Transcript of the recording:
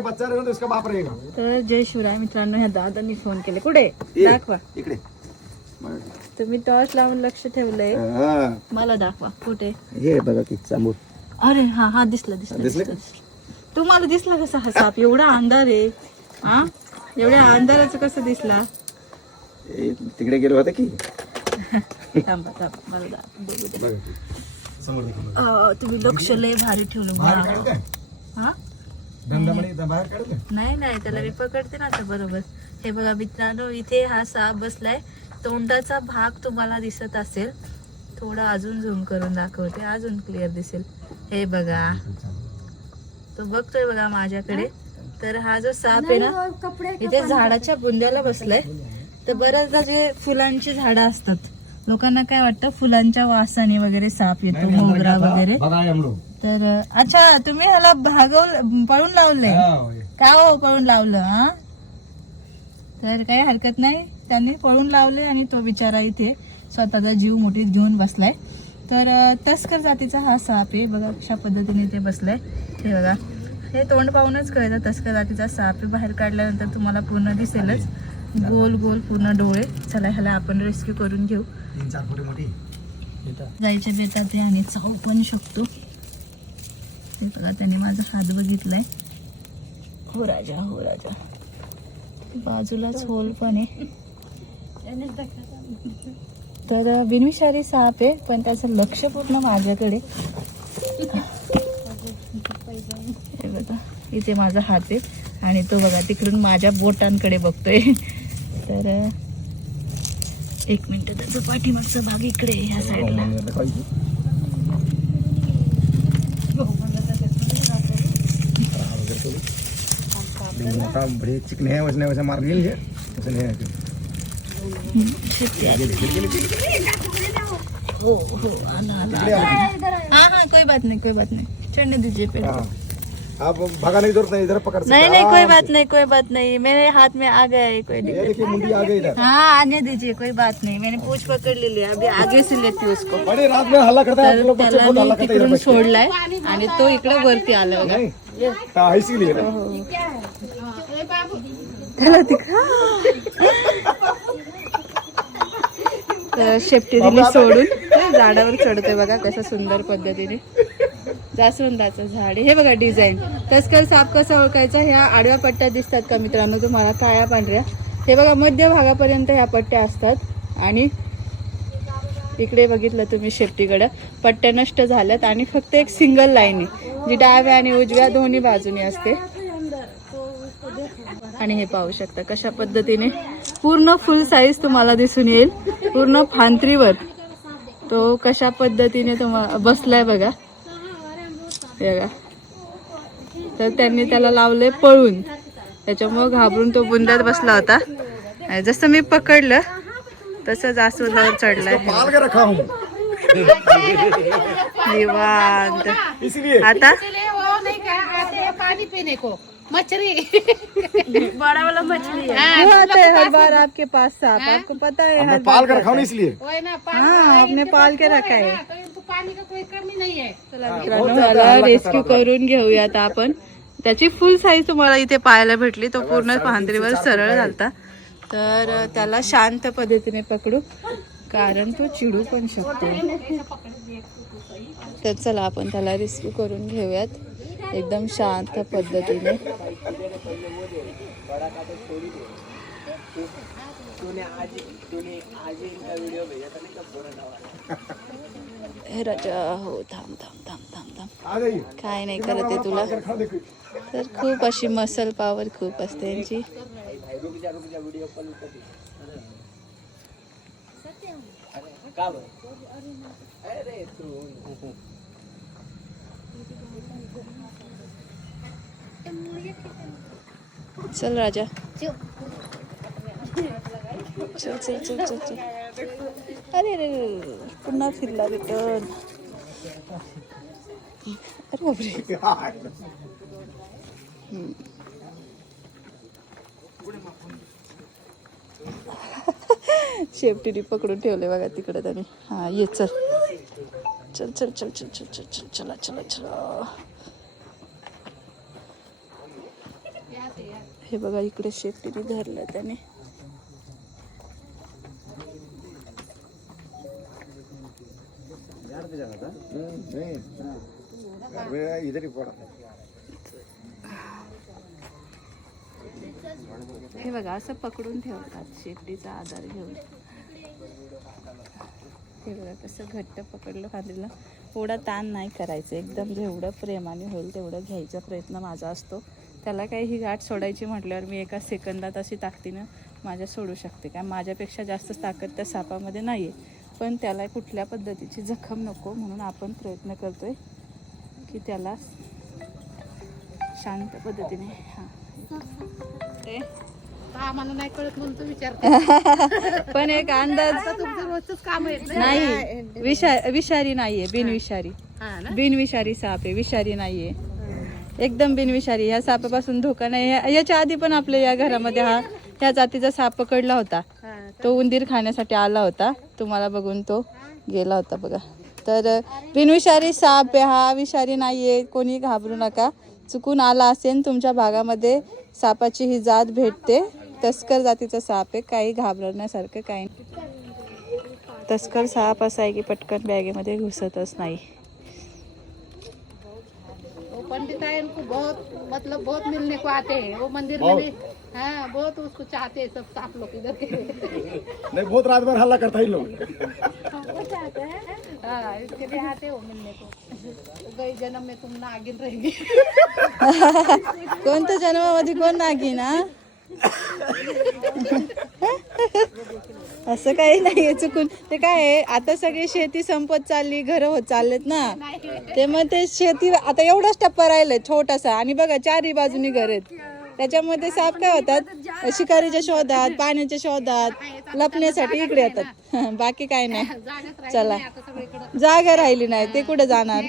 ये बच्चा रहेगा तो इसका बाप रहेगा. तर जय शिवराय मित्रांनो ह्या दादांनी फोन केले. कुठे? दाखवा. इकडे. तुम्ही टॉर्च लावून लक्ष ठेवलंय. हा, मला दाखवा. कुठे? हे बघा की समोर अरे हा हा दिसला दिसला दिसलं? दिसला दिसला. तुम्हाला दिसला कसा हा साप? एवढा अंधार आहे. हा? एवढ्या अंधाराचं कसं दिसला? हे तिकडे गेलो होते की. थांबा थांबा मला दा- बघू द्या बघा की. समोर देखो अं, तुम्ही लक्ष लय भारी ठेवलं काय? हा? दमदमणी बाहेर नाही नाही त्याला मी पकडते ना आता बरोबर. हे बघा मित्रांनो इथे हा साप बसलाय. तोंडाचा भाग तुम्हाला दिसत असेल. थोडा अजून झूम करून दाखवते. अजून क्लिअर दिसेल. हे बघा. तो बघतोय बघा माझ्याकडे. तर हा जो साप आहे ना इथे झाडाच्या बुंद्याला बसलाय. तर बऱ्याचदा जे फुलांची झाडं असतात लोकांना काय वाटतं? फुलांच्या वासाने वगैरे साप येतो मोगरा वगैरे. तर अच्छा तुम्ही ह्याला भागवलं पळून लावलंय. का हो पळून लावलं हा? तर काही हरकत नाही. त्यांनी पळून लावले आणि तो बिचारा इथे स्वतःचा जीव मोठीत घेऊन बसलाय. तर तस्कर जातीचा हा साप आहे. बघा कशा पद्धतीने ते बसलाय. हे बघा. हे तोंड पाहूनच कळतं तस्कर जातीचा साप आहे. बाहेर काढल्यानंतर तुम्हाला पूर्ण दिसेलच. गोल गोल पूर्ण डोळे. चला ह्याला आपण रेस्क्यू करून घेऊ. मोठी. जायच्या बेतात आणि चावू पण शकतो. ते बघा त्यांनी माझा हात बघितलाय. हो राजा हो राजा. बाजूलाच होल पण आहे. तर बिनविषारी साप आहे पण त्याचं लक्ष पूर्ण माझ्याकडे. हे बघा इथे माझा हात आहे. आणि तो बघा तिकडून माझ्या बोटांकडे बघतोय. तर एक मिनिट त्याचं पाठीमागचं भाग इकडे ह्या साईडला मोठा बड़े चिकने है वैसे वैसे मार लिए वैसे नहीं है. हो। हो हाँ हाँ कोई बात नहीं कोई बात नहीं। चढ़ने दीजिए पेड़ हाँ। आप भगाने की ज़रूरत नहीं इधर पकड़ सकते। नहीं नहीं कोई बात नहीं कोई बात नहीं। मेरे हाथ में आ गया है कोई दिक्कत देखिए मुंडी आ गई इधर। हाँ आने दीजिए कोई बात नहीं। मैंने पूछ पकड़ ले लिया अभी आगे से लेती हूँ उसको। बड़ी रात में हल्ला करता है त्याला मी हैं तिकडून। सोडलाय आणि तो इकडे वरती आला बघा त्याला तर शेपटी दिली सोडून. झाडावर चढतोय बघा कसं सुंदर पद्धतीने. जास्वंदाचं झाड आहे. हे बघा डिझाईन. तस्कर साप कसा ओळखायचा? ह्या आडव्या पट्ट्या दिसतात का मित्रांनो? तुम्हाला काळ्या पांढऱ्या. हे बघा मध्य भागापर्यंत ह्या पट्ट्या असतात. आणि इकडे बघितलं तुम्ही शेपटीकडं. पट्ट्या नष्ट झाल्यात आणि फक्त एक सिंगल लाईन आहे जी डाव्या आणि उजव्या दोन्ही बाजूने असते. आणि हे पाहू शकता कशा पद्धतीने पूर्ण फुल साईज तुम्हाला दिसून येईल. पूर्ण फांत्रीवर तो कशा पद्धतीने तुम्हाला बसलाय बघा. बघा. तर त्यांनी त्याला लावले पळून. त्याच्यामुळं घाबरून तो बुंद्यात बसला होता. आणि जसं मी पकडलं तसं जास्वंदावर चढलाय हूँ निवांत. आता? हैं मछली बड़ा वाला मछली है वो आते हैं हर बार आपके पास साफ आपको पता है हमने हर पाल बार के रखा हूँ। ना इसलिए। वो है ना पानी हाँ आपने पाल के रखा है तो इनको पानी का कोई कमी नहीं है। चला मित्रांनो ह्याला रेस्क्यू करून घेऊयात आपण. त्याची फुल साईज तुम्हाला इथे पाहायला भेटली तो पूर्ण पांढरीवर सरळ झालता तर त्याला शांत पद्धतीने पकडू कारण तो चिडू पण शकतो. तर चला आपण त्याला रेस्क्यू करून घेऊयात. एकदम शांत पद्धतीने. हे राजा हो थांब थांब थांब थांब थांब. काय नाही करत आहे तुला. तर खूप अशी मसल पॉवर खूप असते यांची. चल राजा. चल. चल चल चल चल अरे अरे पुन्हा फिरला रिटर्न अरे बापरे. शेपटीने पकडून ठेवले बघा तिकडे त्याने. हा ये चल. चल चल चल चल चल चल चल चला चला चला हे बघा इकडे शेपटीने धरलं त्याने. हे बघा असं पकडून ठेवतात शेपटीचा आधार घेऊन. फिरलं तसं कसं घट्ट पकडलं खांदीला. एवढा ताण नाही करायचं. एकदम जेवढं प्रेमाने होईल तेवढं घ्यायचा प्रयत्न माझा असतो. त्याला काही ही गाठ सोडायची म्हटल्यावर मी एका सेकंदात अशी ताकदीनं माझ्या सोडू शकते. कारण माझ्यापेक्षा जास्त ताकद त्या सापामध्ये नाही आहे पण त्याला कुठल्या पद्धतीची जखम नको म्हणून आपण प्रयत्न करतो आहे की त्याला शांत पद्धतीने हां. ते आम्हाला नाही कळत म्हणून तू विचार पण एक अंदाज तुमचं रोजच काम आहे. नाही विषा विषारी नाहीये बिनविषारी. हा ना? बिनविषारी साप आहे विषारी नाहीये. एकदम बिनविषारी. ह्या सापापासून धोका नाही. याच्या आधी पण आपल्या या घरामध्ये हा ह्या जातीचा साप पकडला होता. हा. तो उंदीर खाण्यासाठी आला होता. तुम्हाला बघून तो गेला होता बघा. तर बिनविषारी साप आहे. हा विषारी नाहीये. कोणी घाबरू नका. चुकून आला असेल तुमच्या भागामध्ये सापाची ही जात भेटते. तस्कर जातीचा साप आहे काही घाबरण्यासारखं काही नाही. तस्कर साप असा आहे की पटकन बॅगेमध्ये घुसतच नाही. वो पंडित है इनको बहुत मतलब बहुत मिलने को आते हैं. वो मंदिर में भी हाँ बहुत उसको चाहते हैं सब सांप लोग इधर के. नहीं बहुत रात भर हल्ला करता ही लोग. हाँ इसके लिए आते हैं वो मिलने को. गए जन्म में तुम नागिन रहेंगे. कोणत्या जन्मामध्ये कोण नागिन हा? असं काही नाहीये चुकून. ते काय आहे आता सगळी शेती संपत चालली घर होत चाललेत ना. ते मग ते शेती आता एवढाच टप्पा राहिलाय छोटासा. आणि बघा चारही बाजूनी घर आहेत. त्याच्यामध्ये साप काय होतात? शिकारीच्या शोधात पाण्याच्या शोधात लपण्यासाठी इकडे येतात. बाकी काय नाही. चला. जागा राहिली नाही ते कुठे जाणार?